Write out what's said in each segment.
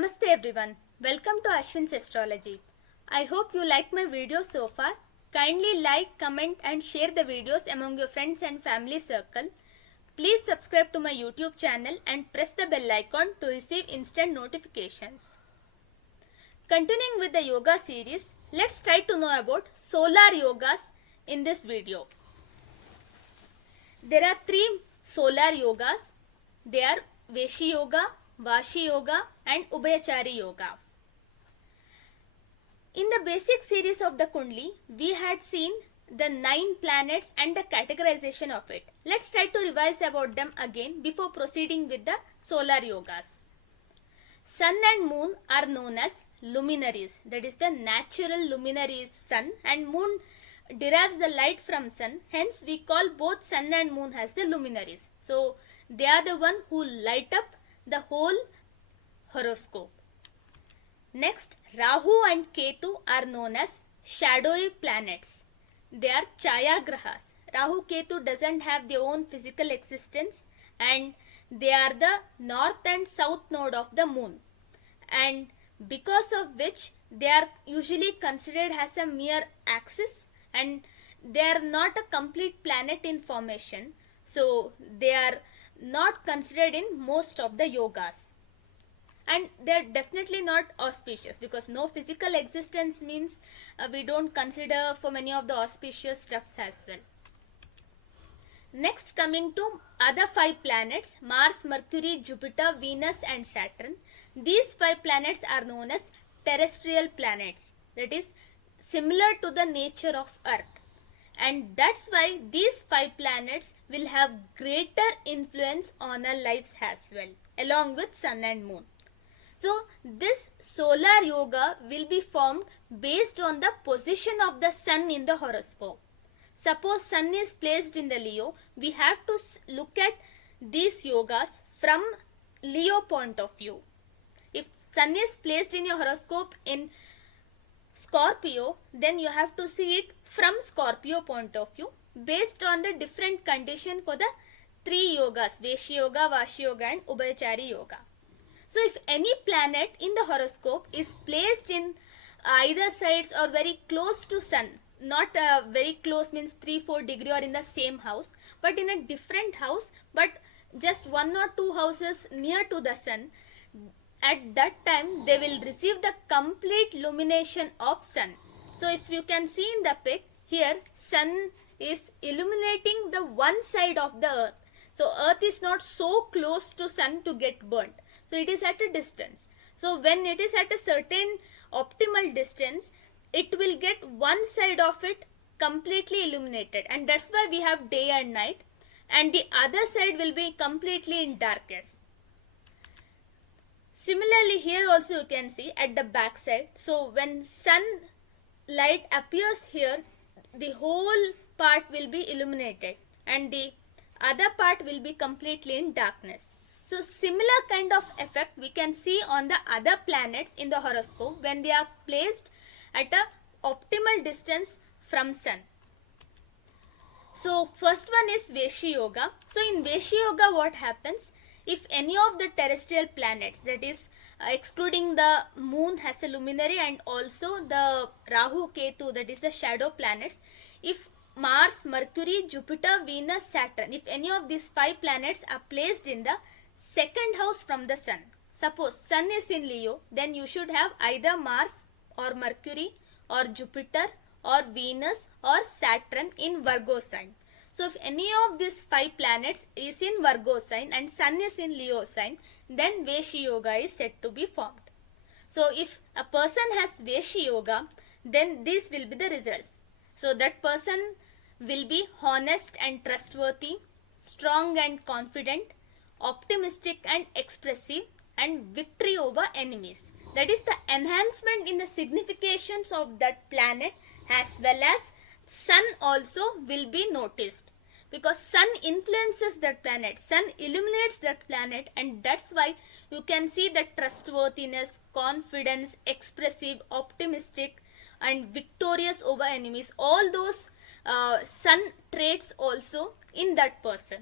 Namaste everyone. Welcome to Ashwin's Astrology. I hope you like my video so far. Kindly like, comment and share the videos among your friends and family circle. Please subscribe to my YouTube channel and press the bell icon to receive instant notifications. Continuing with the yoga series, let's try to know about solar yogas in this video. There are three solar yogas. They are Vesi yoga, Vasi yoga and Ubhayachari yoga. In the basic series of the Kundli, we had seen the 9 planets and the categorization of it. Let's try to revise about them again before proceeding with the solar yogas. Sun and moon are known as luminaries. That is, the natural luminary is sun and moon derives the light from sun. Hence, we call both sun and moon as the luminaries. So, they are the one who light up the whole horoscope. Next, Rahu and Ketu are known as shadowy planets. They are Chaya Grahas. Rahu Ketu doesn't have their own physical existence and they are the north and south node of the moon. And because of which they are usually considered as a mere axis and they are not a complete planet in formation. So, they are not considered in most of the yogas. And they are definitely not auspicious because no physical existence means we don't consider for many of the auspicious stuffs as well. Next, coming to other 5 planets, Mars, Mercury, Jupiter, Venus and Saturn. These 5 planets are known as terrestrial planets. That is similar to the nature of Earth. And that's why these 5 planets will have greater influence on our lives as well, along with Sun and Moon. So, this solar yoga will be formed based on the position of the Sun in the horoscope. Suppose Sun is placed in the Leo, we have to look at these yogas from Leo point of view. If Sun is placed in your horoscope in Scorpio, then you have to see it from Scorpio point of view based on the different condition for the 3 yogas, Vesi yoga, Vasi yoga and Ubhayachari yoga. So, if any planet in the horoscope is placed in either sides or very close to Sun, not very close means 3-4 degree or in the same house, but in a different house, but just 1 or 2 houses near to the Sun, at that time they will receive the complete illumination of Sun. So, if you can see in the pic, here Sun is illuminating the one side of the Earth. So, Earth is not so close to Sun to get burnt. So, it is at a distance. So, when it is at a certain optimal distance, it will get one side of it completely illuminated. And that's why we have day and night. And the other side will be completely in darkness. Similarly, here also you can see at the back side. So, when sun light appears here, the whole part will be illuminated. And the other part will be completely in darkness. So, similar kind of effect we can see on the other planets in the horoscope when they are placed at a optimal distance from Sun. So, first one is Vesi yoga. So, in Vesi yoga what happens? If any of the terrestrial planets, that is excluding the moon has a luminary and also the Rahu Ketu, that is the shadow planets, if Mars, Mercury, Jupiter, Venus, Saturn, if any of these 5 planets are placed in the second house from the Sun. Suppose Sun is in Leo, then you should have either Mars or Mercury or Jupiter or Venus or Saturn in Virgo sign. So, if any of these 5 planets is in Virgo sign and Sun is in Leo sign, then Vesi yoga is said to be formed. So, if a person has Vesi yoga, then these will be the results. So, that person will be honest and trustworthy, strong and confident, optimistic and expressive, and victory over enemies. That is the enhancement in the significations of that planet as well as Sun also will be noticed because Sun influences that planet, Sun illuminates that planet, and that's why you can see the trustworthiness, confidence, expressive, optimistic and victorious over enemies, all those Sun traits also in that person.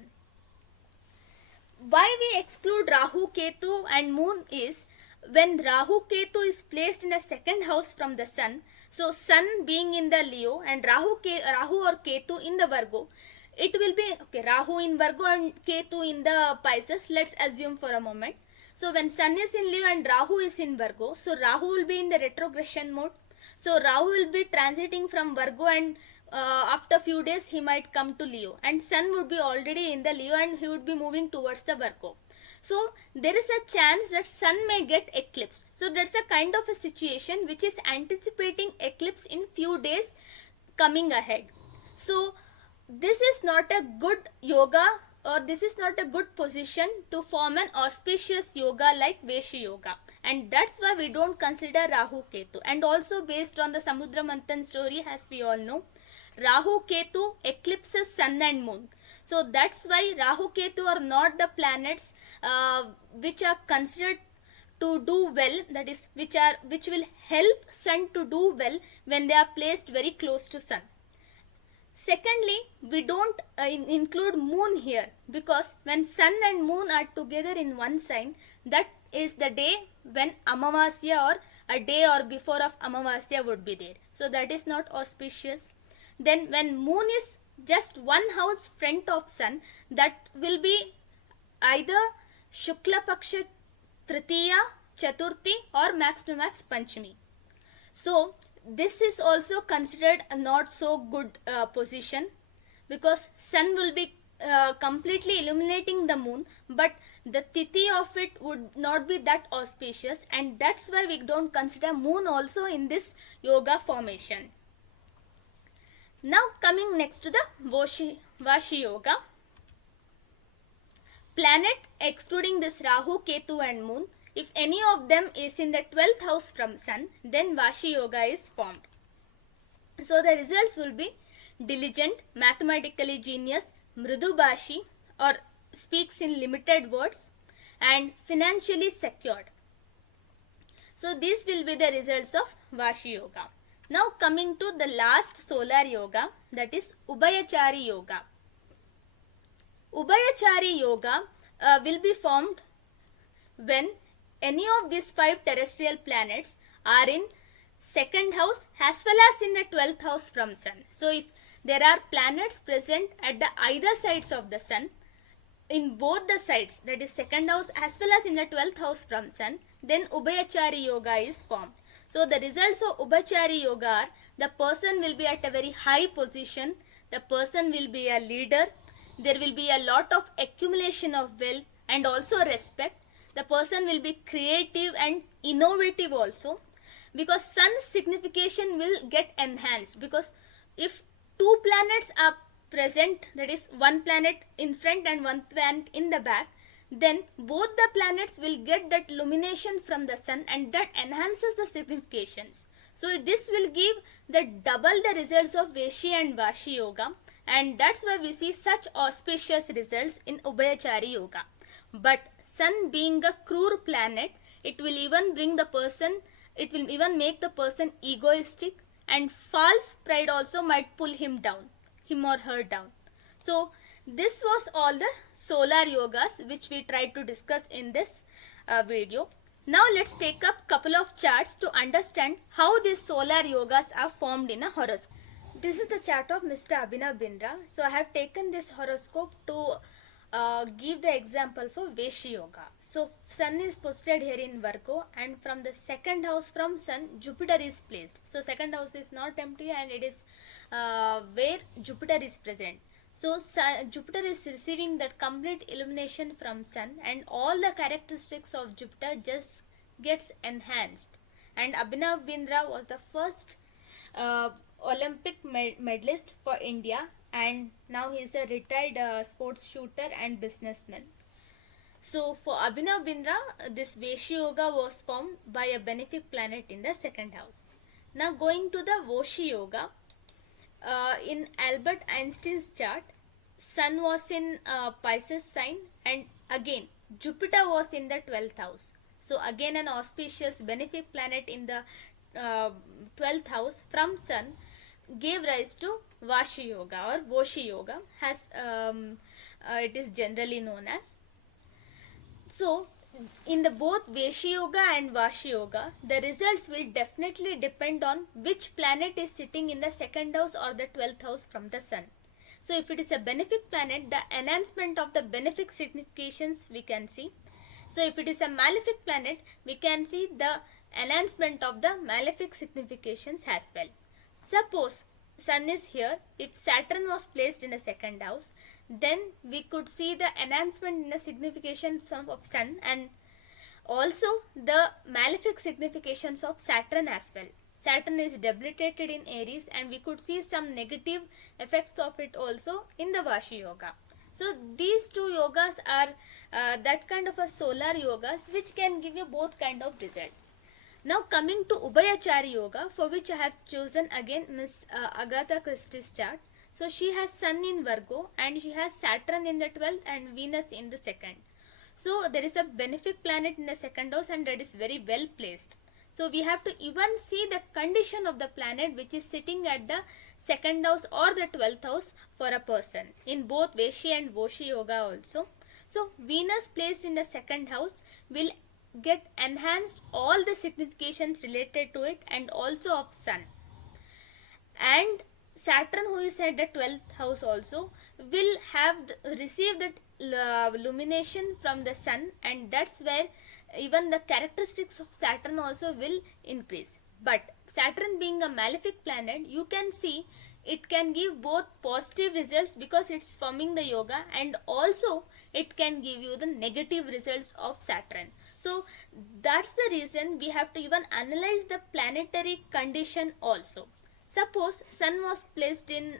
Why we exclude Rahu, Ketu and Moon is when Rahu Ketu is placed in a second house from the Sun, so Sun being in the Leo and Rahu or Ketu in the Virgo, it will be okay. Rahu in Virgo and Ketu in the Pisces. Let's assume for a moment. So when Sun is in Leo and Rahu is in Virgo, so Rahu will be in the retrogression mode. So Rahu will be transiting from Virgo, and after few days he might come to Leo, and Sun would be already in the Leo and he would be moving towards the Virgo. So there is a chance that Sun may get eclipsed. So that's a kind of a situation which is anticipating eclipse in few days coming ahead. So this is not a good yoga, or this is not a good position to form an auspicious yoga like Vesi yoga, and that's why we don't consider Rahu Ketu. And also based on the Samudra Manthan story, as we all know, Rahu Ketu eclipses Sun and Moon. So that's why Rahu Ketu are not the planets which are considered to do well, that is which will help Sun to do well when they are placed very close to Sun. Secondly, we don't include Moon here, because when Sun and Moon are together in one sign, that is the day when Amavasya or a day or before of Amavasya would be there. So that is not auspicious. Then when Moon is just one house front of Sun, that will be either Shukla Paksha Tritiya, Chaturthi or max to max Panchami. So this is also considered a not so good position, because Sun will be completely illuminating the Moon, but the tithi of it would not be that auspicious, and that's why we don't consider Moon also in this yoga formation. Now coming next to the Vashi yoga. Planet excluding this Rahu, Ketu and Moon, if any of them is in the 12th house from Sun, then Vashi yoga is formed. So the results will be diligent, mathematically genius, mridubhashi or speaks in limited words, and financially secured. So these will be the results of Vashi yoga. Now coming to the last solar yoga, that is Ubhayachari yoga. Ubhayachari yoga will be formed when any of these 5 terrestrial planets are in second house as well as in the 12th house from Sun. So if there are planets present at the either sides of the Sun, in both the sides, that is second house as well as in the 12th house from Sun, then Ubhayachari yoga is formed. So the results of Ubhayachari yoga are, the person will be at a very high position, the person will be a leader, there will be a lot of accumulation of wealth and also respect. The person will be creative and innovative also, because Sun's signification will get enhanced, because if 2 planets are present, that is one planet in front and one planet in the back, then both the planets will get that illumination from the Sun, and that enhances the significations. So this will give the double the results of Vesi and Vashi yoga, and that's why we see such auspicious results in Ubhayachari yoga. But Sun being a cruel planet, it will even bring the person, it will even make the person egoistic, and false pride also might pull him or her down. So this was all the solar yogas which we tried to discuss in this video. Now let's take up couple of charts to understand how these solar yogas are formed in a horoscope. This is the chart of Mr. Abhinav Bindra. So I have taken this horoscope to give the example for Vesi yoga. So Sun is posted here in Virgo, and from the second house from Sun, Jupiter is placed. So second house is not empty, and it is where Jupiter is present. So Jupiter is receiving that complete illumination from Sun, and all the characteristics of Jupiter just gets enhanced. And Abhinav Bindra was the first Olympic medalist for India, and now he is a retired sports shooter and businessman. So for Abhinav Bindra, this Vesi yoga was formed by a benefic planet in the second house. Now going to the Vashi yoga, in Albert Einstein's chart, Sun was in Pisces sign, and again Jupiter was in the 12th house. So again an auspicious benefic planet in the 12th house from Sun gave rise to Vashi yoga or Vashi yoga, as it is generally known as. So in the both Vesi Yoga and Vasi Yoga, the results will definitely depend on which planet is sitting in the second house or the 12th house from the sun. So if it is a benefic planet, the enhancement of the benefic significations we can see. So if it is a malefic planet, we can see the enhancement of the malefic significations as well. Suppose sun is here, if Saturn was placed in a second house, then we could see the enhancement in the significations of sun and also the malefic significations of Saturn as well. Saturn is debilitated in Aries and we could see some negative effects of it also in the Vashi Yoga. So these two yogas are that kind of a solar yogas which can give you both kind of results. Now coming to Ubhayachari Yoga, for which I have chosen again Miss Agatha Christie's chart. So she has Sun in Virgo and she has Saturn in the 12th and Venus in the 2nd. So there is a benefic planet in the second house and that is very well placed. So we have to even see the condition of the planet which is sitting at the second house or the 12th house for a person in both Veshi and Voshi Yoga also. So Venus placed in the second house will get enhanced all the significations related to it and also of Sun. And Saturn, who is at the 12th house also, will have receive that illumination from the sun, and that's where even the characteristics of Saturn also will increase. But Saturn being a malefic planet, you can see it can give both positive results because it's forming the yoga, and also it can give you the negative results of Saturn. So that's the reason we have to even analyze the planetary condition also. Suppose Sun was placed in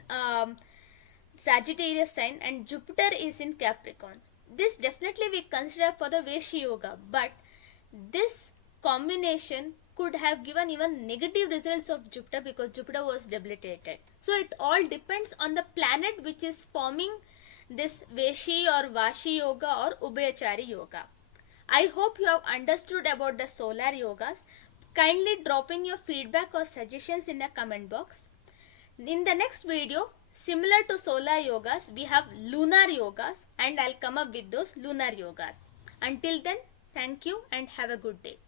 Sagittarius sign and Jupiter is in Capricorn. This definitely we consider for the Veshi Yoga, but this combination could have given even negative results of Jupiter because Jupiter was debilitated. So it all depends on the planet which is forming this Veshi or Vashi Yoga or Ubhayachari Yoga. I hope you have understood about the solar yogas. Kindly drop in your feedback or suggestions in the comment box. In the next video, similar to solar yogas, we have lunar yogas and I'll come up with those lunar yogas. Until then, thank you and have a good day.